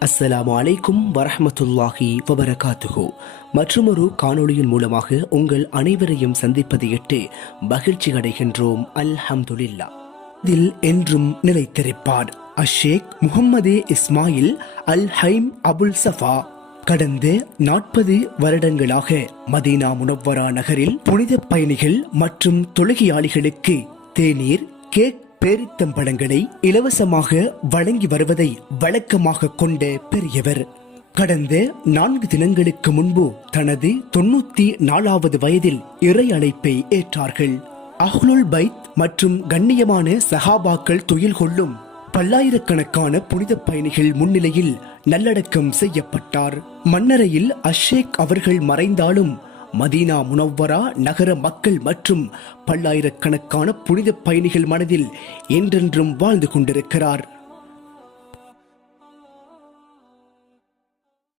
அஸ்ஸலாமு அலைக்கும் வரஹமத்துல்லாஹி வபரகாத்துஹு. மற்றுமொரு காணொளியின் மூலமாக உங்கள் அனைவரையும் சந்திப்பதை எட்டு மகிழ்ச்சி அடைகின்றோம். அல்ஹம்துலில்லா இதில் என்றும் நிலைத்திருப்பார். அஷேக் முகமது இஸ்மாயில் அல் ஹைம் அபுல் சஃபா. கடந்த நாற்பது வருடங்களாக மதீனா முனவ்வரா நகரில் புனித பயணிகள் மற்றும் தொழுகையாளிகளுக்கு தேநீர் கேக் பேரித்தம்பழங்களை இலவசமாக வழங்கி வருவதை வழக்கமாக கொண்ட பெரியவர். கடந்த நான்கு தினங்களுக்கு முன்பு தனது தொண்ணூத்தி நாலாவது வயதில் இறை அழைப்பை ஏற்றார்கள். அஹ்லுல் பைத் மற்றும் கண்ணியமான சஹாபாக்கள் துயில் கொள்ளும் பல்லாயிரக்கணக்கான புனித பயணிகள் முன்னிலையில் நல்லடக்கம் செய்யப்பட்டார். மன்னரையில் அஷேக் அவர்கள் மறைந்தாலும் மதீனா முனவ்வரா நகர மக்கள் மற்றும் பல்லாயிரக்கணக்கான புனித பயணிகள் மனதில் என்றென்றும் வாழ்ந்து கொண்டிருக்கிறார்.